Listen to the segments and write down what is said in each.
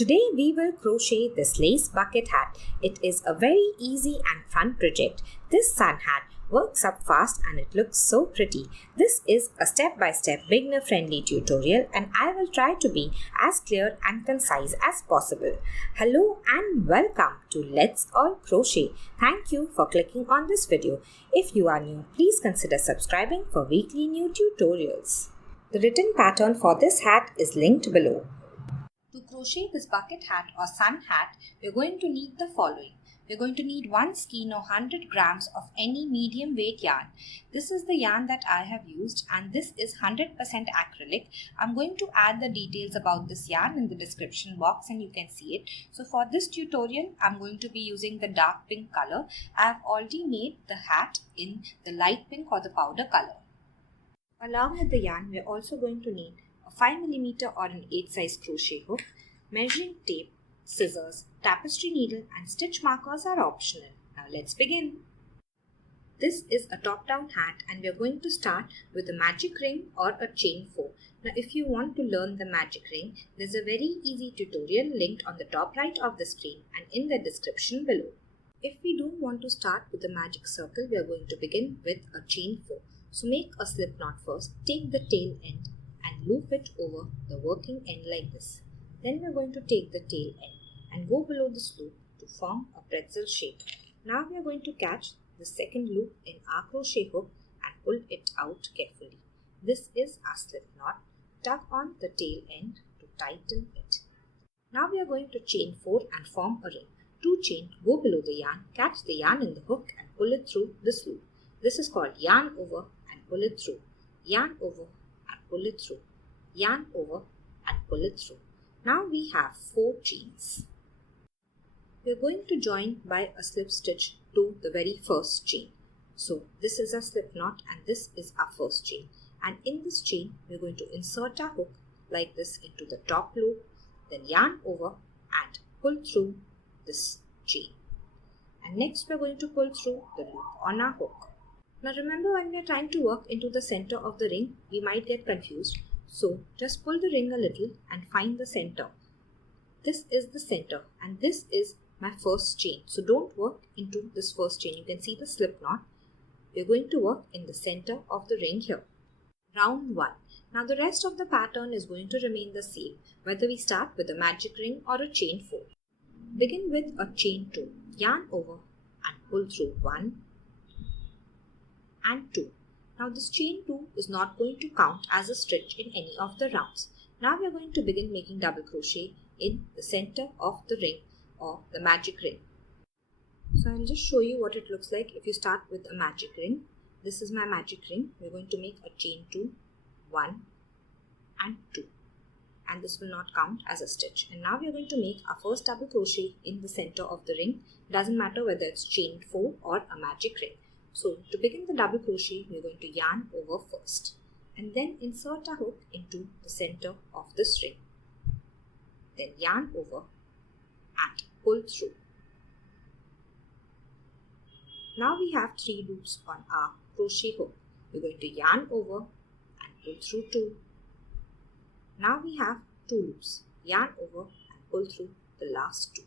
Today we will crochet this lace bucket hat. It is a very easy and fun project. This sun hat works up fast and it looks so pretty. This is a step-by-step beginner-friendly tutorial and I will try to be as clear and concise as possible. Hello and welcome to Let's All Crochet. Thank you for clicking on this video. If you are new, please consider subscribing for weekly new tutorials. The written pattern for this hat is linked below. To crochet this bucket hat or sun hat, we are going to need the following. We are going to need one skein or 100 grams of any medium weight yarn. This is the yarn that I have used and this is 100% acrylic. I'm going to add the details about this yarn in the description box and you can see it. So for this tutorial, I'm going to be using the dark pink color. I have already made the hat in the light pink or the powder color. Along with the yarn, we are also going to need a 5mm or an 8 size crochet hook, measuring tape, scissors, tapestry needle and stitch markers are optional. Now let's begin. This is a top-down hat and we are going to start with a magic ring or a chain 4. Now if you want to learn the magic ring, there's a very easy tutorial linked on the top right of the screen and in the description below. If we don't want to start with the magic circle, we are going to begin with a chain 4. So make a slip knot first, take the tail end and loop it over the working end like this. Then we are going to take the tail end and go below this loop to form a pretzel shape. Now we are going to catch the second loop in our crochet hook and pull it out carefully. This is our slip knot. Tug on the tail end to tighten it. Now we are going to chain 4 and form a ring. 2 chain, go below the yarn, catch the yarn in the hook and pull it through this loop. This is called yarn over and pull it through. Yarn over and pull it through. Yarn over and pull it through. Now we have 4 chains. We are going to join by a slip stitch to the very first chain. So this is a slip knot and this is our first chain. And in this chain, we are going to insert our hook like this into the top loop, then yarn over and pull through this chain. And next we are going to pull through the loop on our hook. Now remember, when we are trying to work into the center of the ring, we might get confused. So just pull the ring a little and find the center. This is the center and this is my first chain. So don't work into this first chain. You can see the slip knot. We are going to work in the center of the ring here. Round 1. Now the rest of the pattern is going to remain the same, whether we start with a magic ring or a chain 4. Begin with a chain 2. Yarn over and pull through 1 and 2. Now this chain 2 is not going to count as a stitch in any of the rounds. Now we are going to begin making double crochet in the center of the ring or the magic ring. So I'll just show you what it looks like if you start with a magic ring. This is my magic ring. We're going to make a chain 2, 1 and 2. And this will not count as a stitch. And now we are going to make our first double crochet in the center of the ring. Doesn't matter whether it's chain 4 or a magic ring. So to begin the double crochet, we are going to yarn over first and then insert our hook into the center of the string. Then yarn over and pull through. Now we have 3 loops on our crochet hook. We're going to yarn over and pull through 2. Now we have 2 loops. Yarn over and pull through the last 2.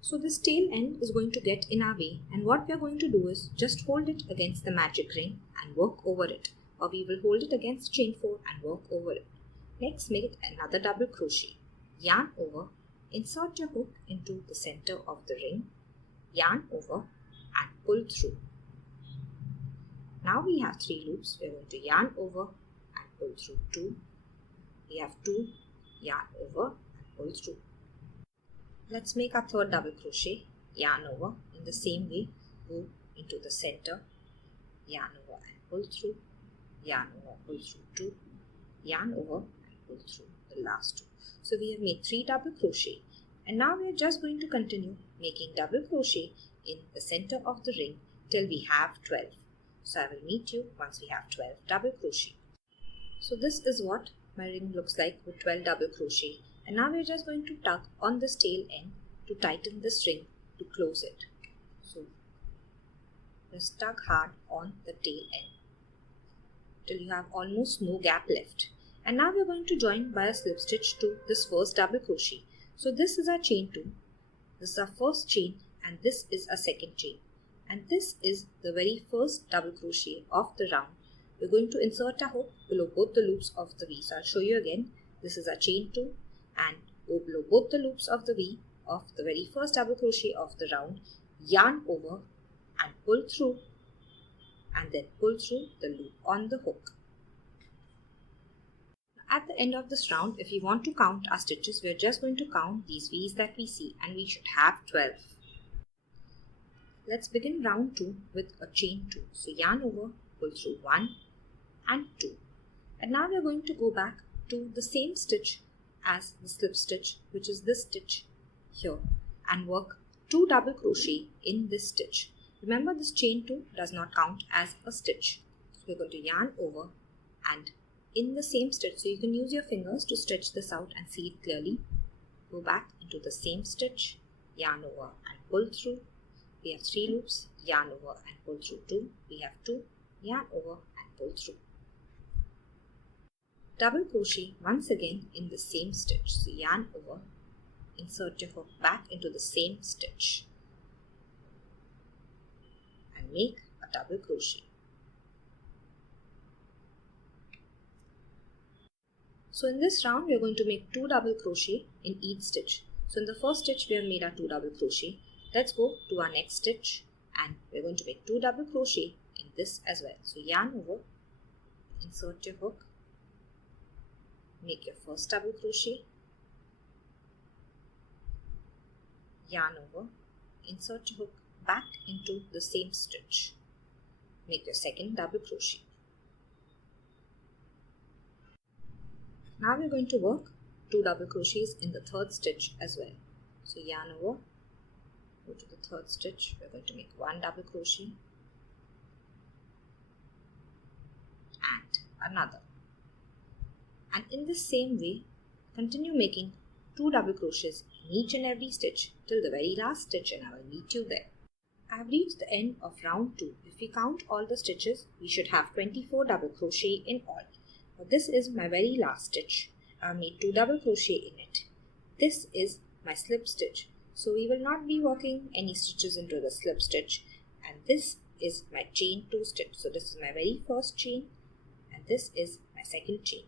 So this tail end is going to get in our way and what we are going to do is just hold it against the magic ring and work over it, or we will hold it against chain 4 and work over it. Next make another double crochet. Yarn over, insert your hook into the center of the ring, yarn over and pull through. Now we have 3 loops. We are going to yarn over and pull through 2. We have 2, yarn over and pull through. Let's make our third double crochet. Yarn over in the same way, go into the center, yarn over and pull through, yarn over, pull through 2, yarn over and pull through the last 2. So we have made 3 double crochet and now we are just going to continue making double crochet in the center of the ring till we have 12. So I will meet you once we have 12 double crochet. So this is what my ring looks like with 12 double crochet. And now we are just going to tug on this tail end to tighten the string to close it. So just tug hard on the tail end till you have almost no gap left. And now we are going to join by a slip stitch to this first double crochet. So this is our chain 2, this is our first chain, and this is a second chain. And this is the very first double crochet of the round. We're going to insert a hook below both the loops of the V. So I'll show you again. This is our chain 2 and go below both the loops of the V of the very first double crochet of the round, yarn over and pull through, and then pull through the loop on the hook. At the end of this round, if we want to count our stitches, we are just going to count these V's that we see, and we should have 12. Let's begin round 2 with a chain 2. So yarn over, pull through 1 and 2. And now we are going to go back to the same stitch as the slip stitch, which is this stitch here, and work 2 double crochet in this stitch. Remember, this chain 2 does not count as a stitch. So we're going to yarn over and in the same stitch, so you can use your fingers to stretch this out and see it clearly. Go back into the same stitch, yarn over and pull through. We have 3 loops, yarn over and pull through 2. We have 2, yarn over and pull through. Double crochet once again in the same stitch. So yarn over, insert your hook back into the same stitch and make a double crochet. So in this round, we are going to make 2 double crochet in each stitch. So in the first stitch, we have made our 2 double crochet. Let's go to our next stitch and we're going to make 2 double crochet in this as well. So yarn over, insert your hook, make your first double crochet, yarn over, insert your hook back into the same stitch, make your second double crochet. Now we're going to work 2 double crochets in the third stitch as well. So yarn over, go to the third stitch, we're going to make 1 double crochet and another. And in the same way, continue making 2 double crochets in each and every stitch till the very last stitch, and I will meet you there. I have reached the end of round 2. If we count all the stitches, we should have 24 double crochet in all. Now this is my very last stitch. I have made 2 double crochet in it. This is my slip stitch. So we will not be working any stitches into the slip stitch, and this is my chain 2 stitch. So this is my very first chain, and this is my second chain,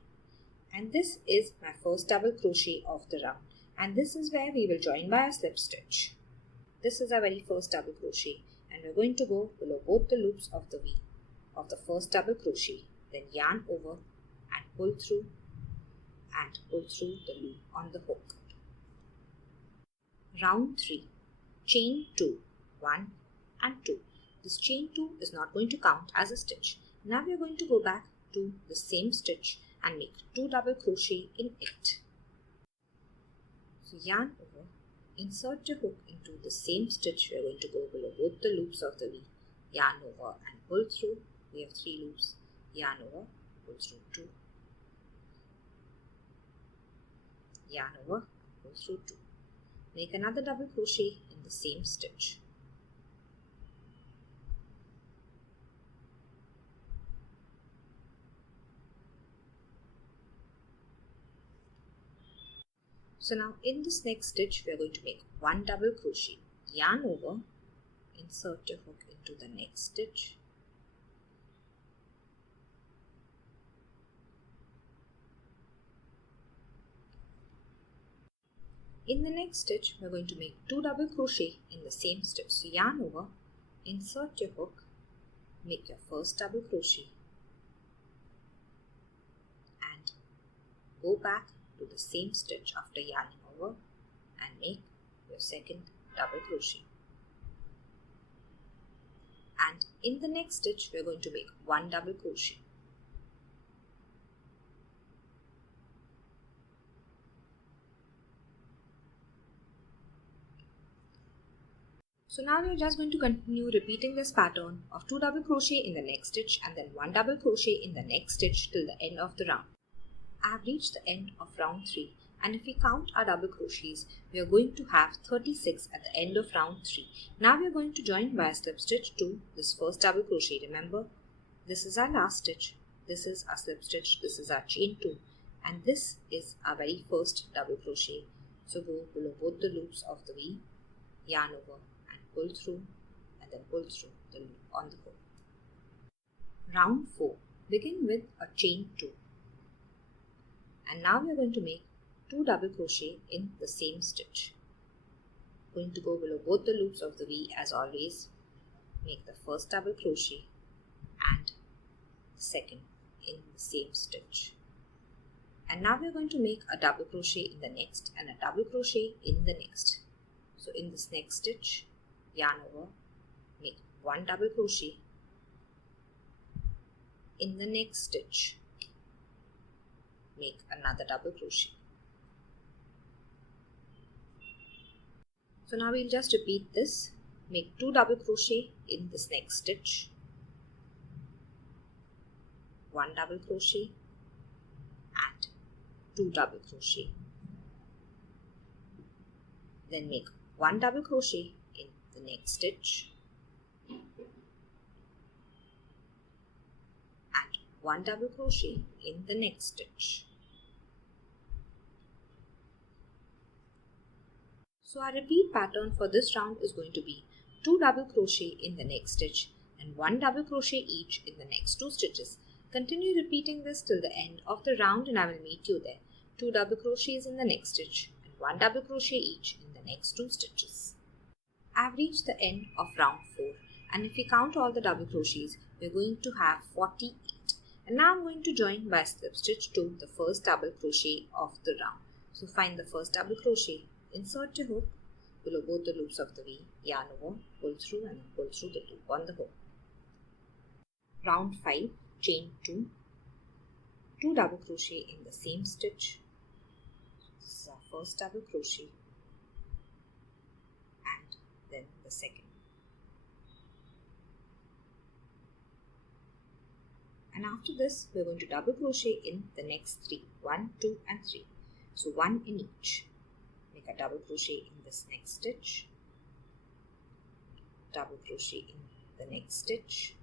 and this is my first double crochet of the round, and this is where we will join by a slip stitch. This is our very first double crochet, and we're going to go below both the loops of the V of the first double crochet, then yarn over and pull through the loop on the hook. Round 3, chain 2, 1 and 2. This chain 2 is not going to count as a stitch. Now we are going to go back to the same stitch and make 2 double crochet in it. So yarn over, insert your hook into the same stitch. We are going to go below both the loops of the V, yarn over and pull through. We have 3 loops, yarn over, pull through 2, yarn over, pull through 2. Make another double crochet in the same stitch. So now in this next stitch, we are going to make 1 double crochet, yarn over, insert your hook into the next stitch, in the next stitch, we are going to make 2 double crochet in the same stitch. So yarn over, insert your hook, make your first double crochet and go back to the same stitch after yarning over and make your second double crochet. And in the next stitch, we are going to make 1 double crochet. So now we are just going to continue repeating this pattern of 2 double crochet in the next stitch and then 1 double crochet in the next stitch till the end of the round. I have reached the end of round 3, and if we count our double crochets, we are going to have 36 at the end of round 3. Now we are going to join by a slip stitch to this first double crochet. Remember, this is our last stitch, this is our slip stitch, this is our chain 2, and this is our very first double crochet. So go below both the loops of the V, yarn over and pull through, and then pull through the loop on the hook. Round 4. Begin with a chain 2, and now we are going to make 2 double crochet in the same stitch. Going to go below both the loops of the V as always, make the first double crochet and the second in the same stitch. And now we are going to make a double crochet in the next and a double crochet in the next. So in this next stitch, yarn over, make 1 double crochet. In the next stitch, make another double crochet. So now we'll just repeat this. Make 2 double crochet in this next stitch, 1 double crochet and 2 double crochet. Then make 1 double crochet in the next stitch and 1 double crochet in the next stitch. So our repeat pattern for this round is going to be 2 double crochet in the next stitch and 1 double crochet each in the next 2 stitches. Continue repeating this till the end of the round and I will meet you there. 2 double crochets in the next stitch and 1 double crochet each in the next 2 stitches. I have reached the end of round 4, and if we count all the double crochets, we are going to have 48. And now I am going to join by slip stitch to the first double crochet of the round. So find the first double crochet, insert your hook below both the loops of the V, yarn over, pull through and pull through the loop on the hook. Round 5, chain 2, 2 double crochet in the same stitch. This is our first double crochet and then the second. And after this, we are going to double crochet in the next 3, 1, 2 and 3. So 1 in each. Make a double crochet in this next stitch, double crochet in the next stitch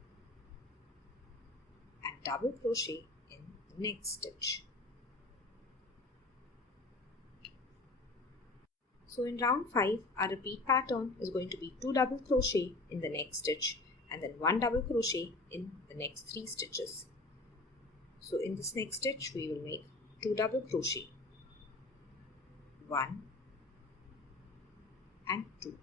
and double crochet in the next stitch. So in round 5, our repeat pattern is going to be 2 double crochet in the next stitch and then 1 double crochet in the next 3 stitches. So in this next stitch, we will make 2 double crochet, 1 and 2.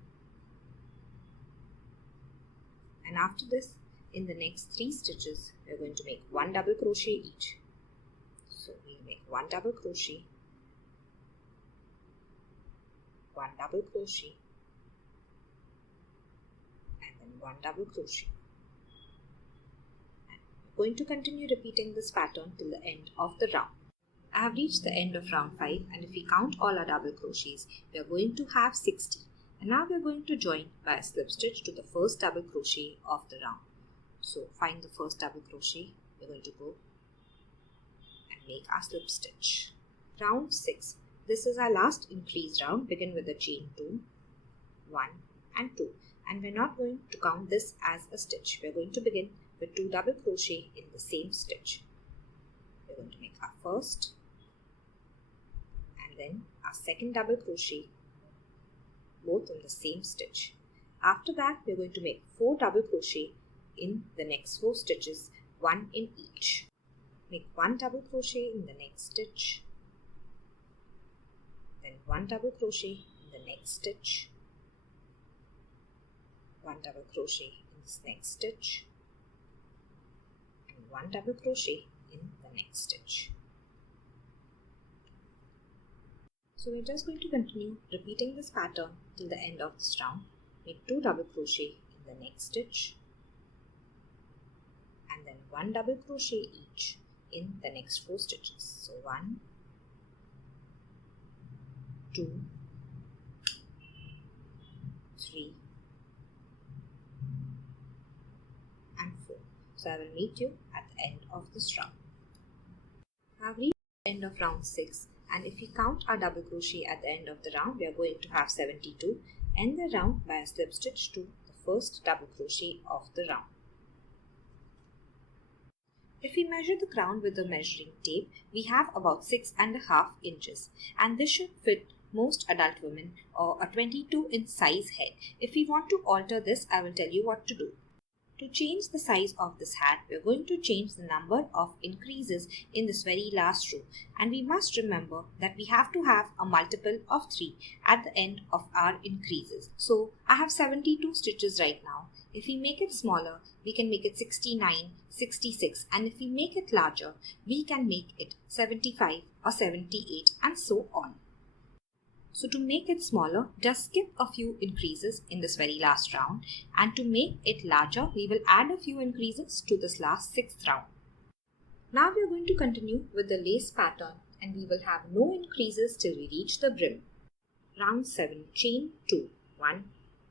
And after this, in the next 3 stitches, we are going to make 1 double crochet each. So we make 1 double crochet, 1 double crochet and then 1 double crochet. And we're going to continue repeating this pattern till the end of the round. I have reached the end of round 5, and if we count all our double crochets, we are going to have 60. And now we are going to join by a slip stitch to the first double crochet of the round. So find the first double crochet, we are going to go and make our slip stitch. Round 6. This is our last increase round. Begin with the chain 2, 1 and 2. And we're not going to count this as a stitch. We're going to begin with 2 double crochet in the same stitch. We're going to make our first and then our second double crochet, both in the same stitch. After that, we're going to make 4 double crochet in the next 4 stitches, 1 in each. Make 1 double crochet in the next stitch, then 1 double crochet in the next stitch, 1 double crochet in this next stitch, and 1 double crochet in the next stitch. So we're just going to continue repeating this pattern till the end of this round. Make 2 double crochet in the next stitch and then 1 double crochet each in the next 4 stitches. So 1, 2, 3 and 4. So I will meet you at the end of this round. I have reached the end of round 6, and if we count our double crochet at the end of the round, we are going to have 72. End the round by a slip stitch to the first double crochet of the round. If we measure the crown with the measuring tape, we have about 6.5 inches, and this should fit most adult women or a 22-inch size head. If we want to alter this, I will tell you what to do. To change the size of this hat, we are going to change the number of increases in this very last row, and we must remember that we have to have a multiple of 3 at the end of our increases. So I have 72 stitches right now. If we make it smaller, we can make it 69, 66, and if we make it larger, we can make it 75 or 78 and so on. So to make it smaller, just skip a few increases in this very last round, and to make it larger, we will add a few increases to this last 6th round. Now we are going to continue with the lace pattern, and we will have no increases till we reach the brim. Round 7, chain 2, 1,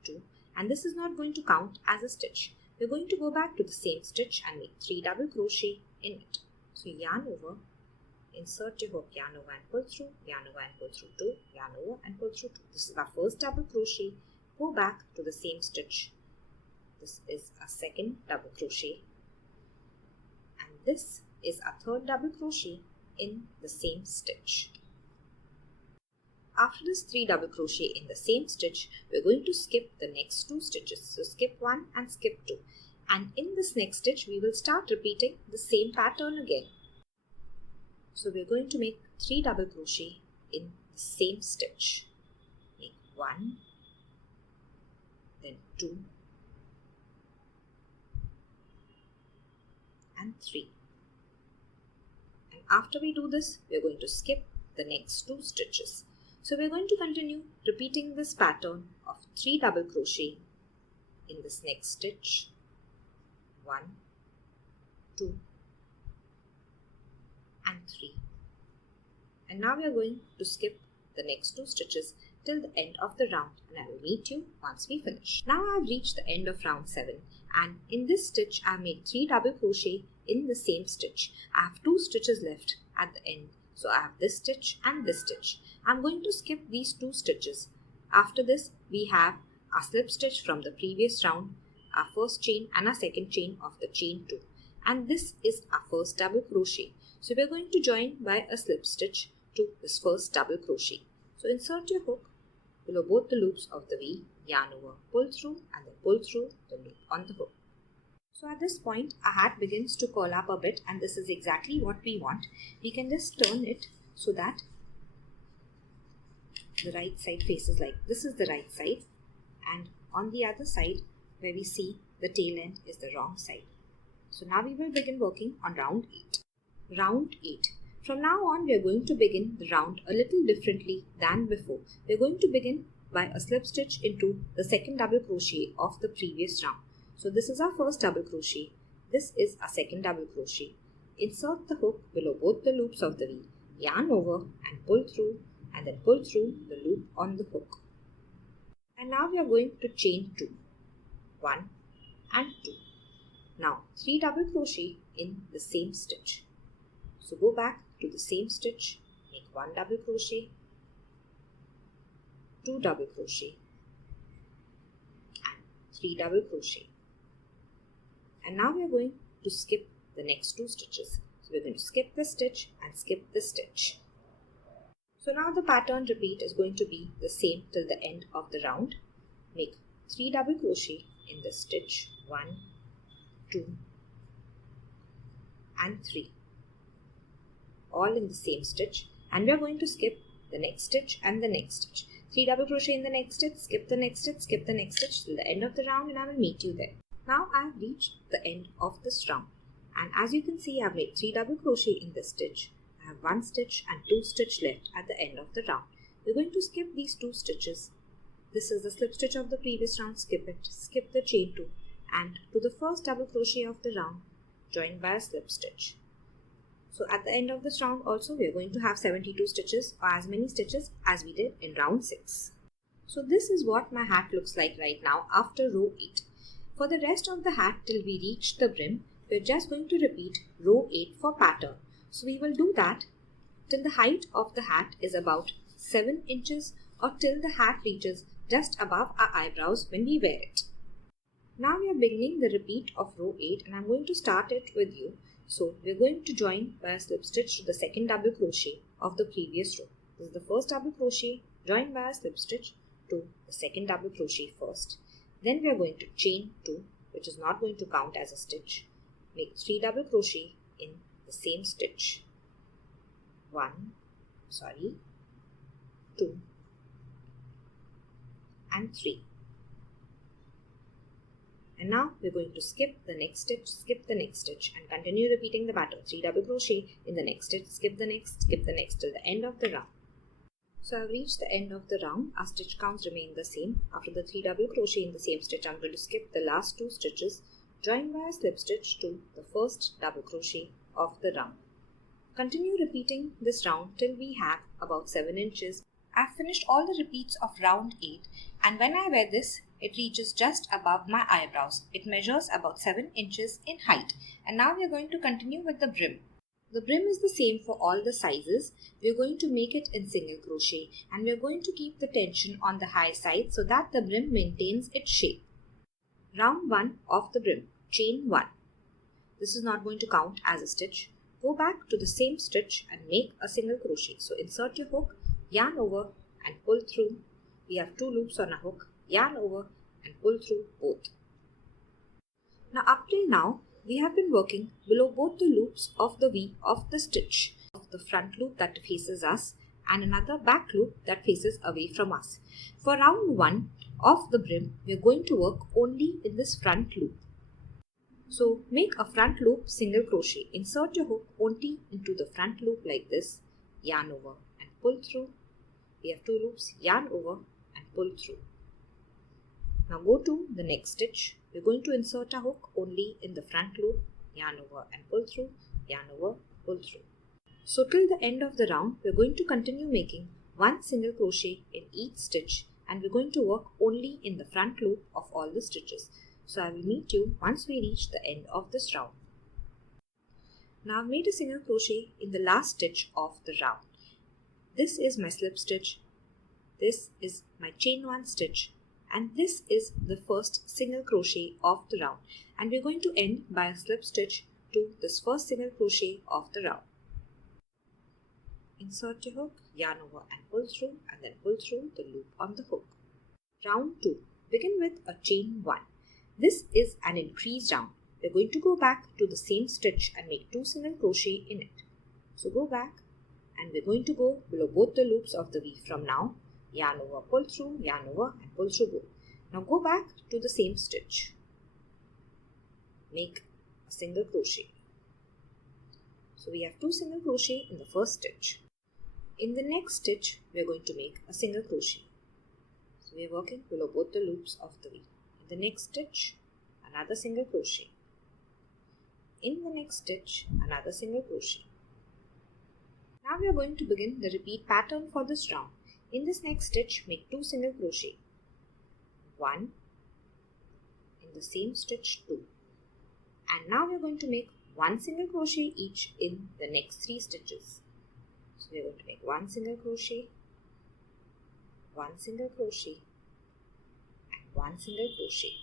2, and this is not going to count as a stitch. We are going to go back to the same stitch and make 3 double crochet in it. So yarn over, insert your hook, yarn over and pull through, yarn over and pull through 2, yarn over and pull through 2. This is our first double crochet. Go back to the same stitch. This is a second double crochet, and this is a third double crochet in the same stitch. After this 3 double crochet in the same stitch, we are going to skip the next 2 stitches. So skip 1 and skip 2. And in this next stitch, we will start repeating the same pattern again. So we are going to make 3 double crochet in the same stitch. Make 1, then 2, and 3. And after we do this, we are going to skip the next 2 stitches. So we are going to continue repeating this pattern of 3 double crochet in this next stitch. 1, 2, and 3. And now we are going to skip the next 2 stitches till the end of the round, and I will meet you once we finish. Now I have reached the end of round 7, and in this stitch I have made 3 double crochet in the same stitch. I have 2 stitches left at the end. So I have this stitch and this stitch. I'm going to skip these 2 stitches. After this, we have a slip stitch from the previous round, our first chain and our second chain of the chain 2. And this is our first double crochet. So we are going to join by a slip stitch to this first double crochet. So insert your hook below both the loops of the V, yarn over, pull through, and then pull through the loop on the hook. So at this point, our hat begins to curl up a bit, and this is exactly what we want. We can just turn it so that the right side faces like this is the right side, and on the other side where we see the tail end is the wrong side. So now we will begin working on round 8. Round 8. From now on, we are going to begin the round a little differently than before. We are going to begin by a slip stitch into the second double crochet of the previous round. So this is our first double crochet. This is our second double crochet. Insert the hook below both the loops of the V, yarn over and pull through, and then pull through the loop on the hook. And now we are going to chain 2, 1 and 2. Now 3 double crochet in the same stitch. So go back to the same stitch, make 1 double crochet, 2 double crochet, and 3 double crochet. And now we are going to skip the next 2 stitches. So we are going to skip the stitch and skip the stitch. So now the pattern repeat is going to be the same till the end of the round. Make 3 double crochet in the stitch, 1, 2, and 3. All in the same stitch, and we are going to skip the next stitch and the next stitch. 3 double crochet in the next stitch, skip the next stitch, skip the next stitch till the end of the round, and I will meet you there. Now I have reached the end of this round, and as you can see I have made 3 double crochet in this stitch. I have 1 stitch and 2 stitch left at the end of the round. We are going to skip these 2 stitches. This is the slip stitch of the previous round, skip it, skip the chain 2, and to the first double crochet of the round, join by a slip stitch. So at the end of this round also we are going to have 72 stitches, or as many stitches as we did in round 6. So this is what my hat looks like right now after row 8. For the rest of the hat till we reach the brim, we are just going to repeat row 8 for pattern. So we will do that till the height of the hat is about 7 inches, or till the hat reaches just above our eyebrows when we wear it. Now we are beginning the repeat of row 8, and I am going to start it with you. So we are going to join by a slip stitch to the second double crochet of the previous row. This is the first double crochet, join by a slip stitch to the second double crochet first. Then we are going to chain 2, which is not going to count as a stitch. Make 3 double crochet in the same stitch. 2 and 3. And now we're going to skip the next stitch and continue repeating the pattern. 3 double crochet in the next stitch, skip the next till the end of the round. So I've reached the end of the round. Our stitch counts remain the same. After the 3 double crochet in the same stitch, I'm going to skip the last 2 stitches, join by a slip stitch to the first double crochet of the round. Continue repeating this round till we have about 7 inches. I've finished all the repeats of round 8, and when I wear this, it reaches just above my eyebrows. It measures about 7 inches in height. And now we are going to continue with the brim. The brim is the same for all the sizes. We are going to make it in single crochet, and we are going to keep the tension on the high side so that the brim maintains its shape. Round 1 of the brim, chain 1. This is not going to count as a stitch. Go back to the same stitch and make a single crochet. So insert your hook, yarn over and pull through. We have 2 loops on a hook, yarn over and pull through both. Now up till now, we have been working below both the loops of the V of the stitch, of the front loop that faces us and another back loop that faces away from us. For round 1 of the brim, we are going to work only in this front loop. So make a front loop single crochet. Insert your hook only into the front loop like this, yarn over and pull through. We have 2 loops, yarn over and pull through. Now go to the next stitch. We're going to insert a hook only in the front loop, yarn over and pull through, yarn over, pull through. So till the end of the round, we're going to continue making 1 single crochet in each stitch, and we're going to work only in the front loop of all the stitches. So I will meet you once we reach the end of this round. Now I've made a single crochet in the last stitch of the round. This is my slip stitch, this is my chain 1 stitch, and this is the first single crochet of the round, and we're going to end by a slip stitch to this first single crochet of the round. Insert your hook, yarn over and pull through, and then pull through the loop on the hook. Round 2. Begin with a chain 1. This is an increased round. We're going to go back to the same stitch and make 2 single crochet in it. So go back and we're going to go below both the loops of the V from now. Yarn over, pull through, yarn over and pull through both. Now go back to the same stitch. Make a single crochet. So we have 2 single crochet in the first stitch. In the next stitch, we are going to make a single crochet. So we are working below both the loops of the V. In the next stitch, another single crochet. In the next stitch, another single crochet. Now we are going to begin the repeat pattern for this round. In this next stitch, make 2 single crochet. 1, in the same stitch 2. And now we are going to make 1 single crochet each in the next 3 stitches. So we are going to make 1 single crochet, 1 single crochet and 1 single crochet.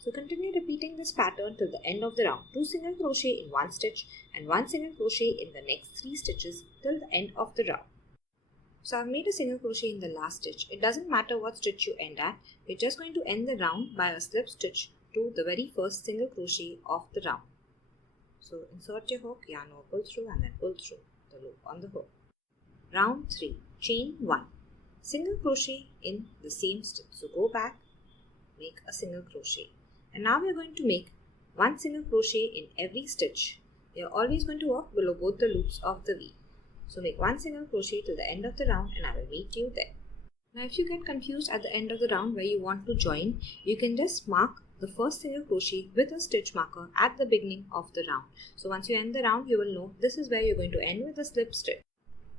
So continue repeating this pattern till the end of the round. 2 single crochet in 1 stitch and 1 single crochet in the next 3 stitches till the end of the round. So I've made a single crochet in the last stitch. It doesn't matter what stitch you end at. We're just going to end the round by a slip stitch to the very first single crochet of the round. So insert your hook, yarn over, pull through and then pull through the loop on the hook. Round 3, chain 1, single crochet in the same stitch. So go back, make a single crochet. And now we are going to make 1 single crochet in every stitch. We are always going to work below both the loops of the V. So make 1 single crochet till the end of the round and I will meet you there. Now if you get confused at the end of the round where you want to join, you can just mark the first single crochet with a stitch marker at the beginning of the round. So once you end the round, you will know this is where you're going to end with a slip stitch.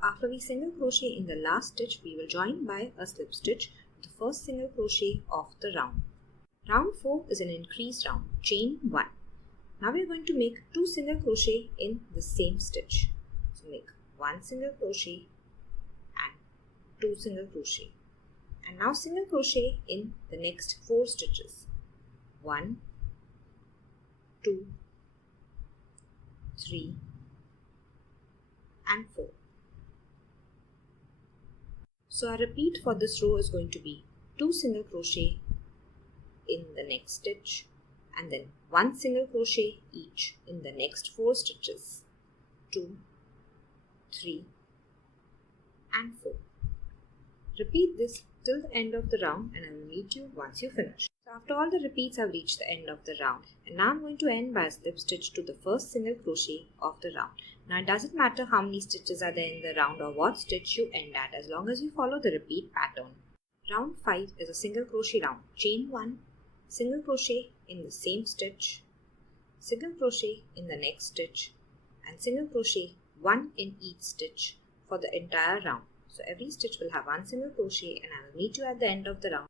After we single crochet in the last stitch, we will join by a slip stitch to the first single crochet of the round. Round 4 is an increased round, chain 1. Now we are going to make 2 single crochet in the same stitch. So make 1 single crochet and 2 single crochet. And now single crochet in the next 4 stitches. 1, 2, 3 and 4. So our repeat for this row is going to be 2 single crochet in the next stitch and then 1 single crochet each in the next 4 stitches. 2, 3 and 4. Repeat this till the end of the round and I will meet you once you finish. So after all the repeats, I have reached the end of the round and now I am going to end by a slip stitch to the first single crochet of the round. Now it doesn't matter how many stitches are there in the round or what stitch you end at, as long as you follow the repeat pattern. Round 5 is a single crochet round. Chain 1, single crochet in the same stitch, single crochet in the next stitch and single crochet 1 in each stitch for the entire round. So every stitch will have 1 single crochet and I will meet you at the end of the round.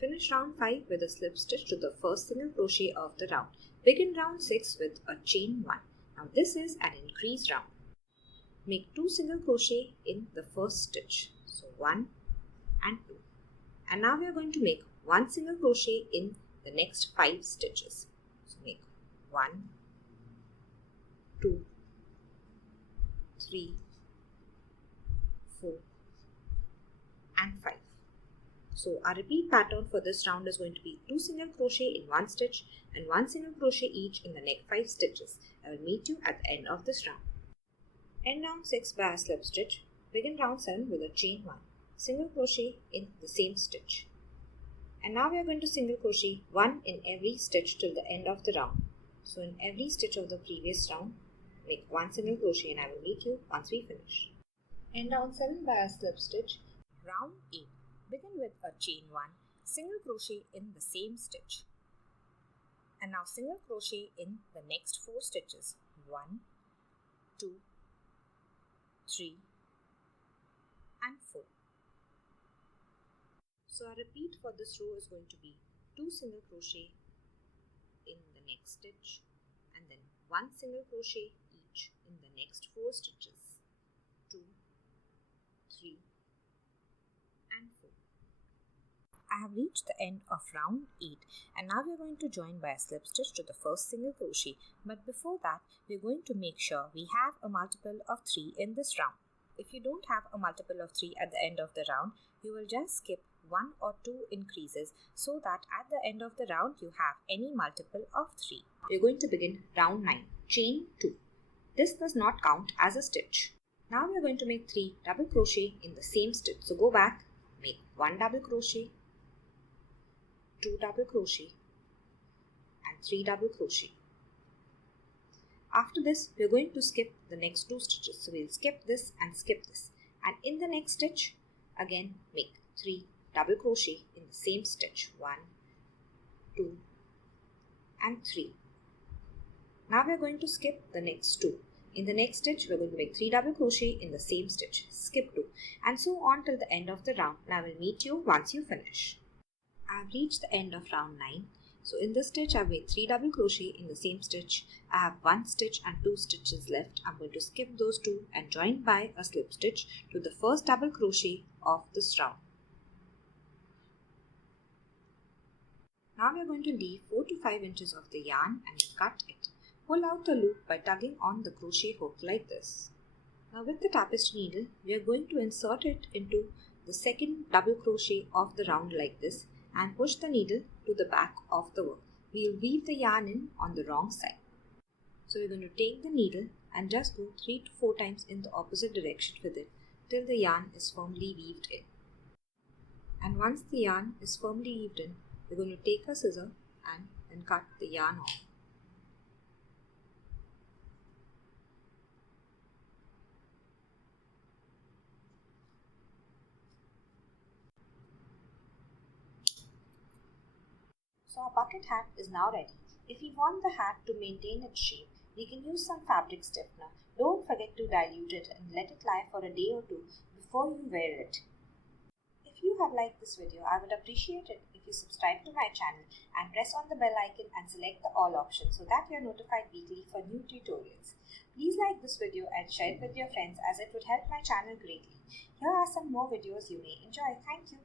Finish round 5 with a slip stitch to the first single crochet of the round. Begin round 6 with a chain 1. Now this is an increase round. Make 2 single crochet in the first stitch. So 1 and 2. And now we are going to make 1 single crochet in the next 5 stitches. So make 1, 2, 3, 4 and 5. So our repeat pattern for this round is going to be 2 single crochet in 1 stitch and 1 single crochet each in the next 5 stitches. I will meet you at the end of this round. End round 6 by a slip stitch. Begin round 7 with a chain 1. Single crochet in the same stitch. And now we are going to single crochet 1 in every stitch till the end of the round. So in every stitch of the previous round, make 1 single crochet and I will meet you once we finish. End round 7 by a slip stitch. Round 8. Begin with a chain 1, single crochet in the same stitch. And now single crochet in the next 4 stitches. 1, 2, 3 and 4. So our repeat for this row is going to be 2 single crochet in the next stitch and then 1 single crochet each in the next 4 stitches. 2, 3 and 4. I have reached the end of round 8 and now we are going to join by a slip stitch to the first single crochet. But before that, we are going to make sure we have a multiple of 3 in this round. If you don't have a multiple of 3 at the end of the round, you will just skip 1 or 2 increases so that at the end of the round you have any multiple of 3. We are going to begin round 9. Chain 2. This does not count as a stitch. Now we are going to make 3 double crochet in the same stitch. So go back, make 1 double crochet, 2 double crochet and 3 double crochet. After this, we are going to skip the next 2 stitches. So we will skip this and skip this. And in the next stitch, again make 3 double crochet in the same stitch. 1, 2 and 3. Now we are going to skip the next 2. In the next stitch, we are going to make 3 double crochet in the same stitch. Skip 2 and so on till the end of the round. And I will meet you once you finish. I have reached the end of round 9. So in this stitch, I have made 3 double crochet in the same stitch. I have 1 stitch and 2 stitches left. I am going to skip those 2 and join by a slip stitch to the first double crochet of this round. Now we are going to leave 4 to 5 inches of the yarn and cut it. Pull out the loop by tugging on the crochet hook like this. Now with the tapestry needle, we are going to insert it into the second double crochet of the round like this and push the needle to the back of the work. We will weave the yarn in on the wrong side. So we are going to take the needle and just go 3 to 4 times in the opposite direction with it till the yarn is firmly weaved in. And once the yarn is firmly weaved in, we are going to take a scissor and then cut the yarn off. So our bucket hat is now ready. If we want the hat to maintain its shape, we can use some fabric stiffener. Don't forget to dilute it and let it lie for a day or 2 before you wear it. If you have liked this video, I would appreciate it if you subscribe to my channel and press on the bell icon and select the all option so that you are notified weekly for new tutorials. Please like this video and share it with your friends as it would help my channel greatly. Here are some more videos you may enjoy. Thank you.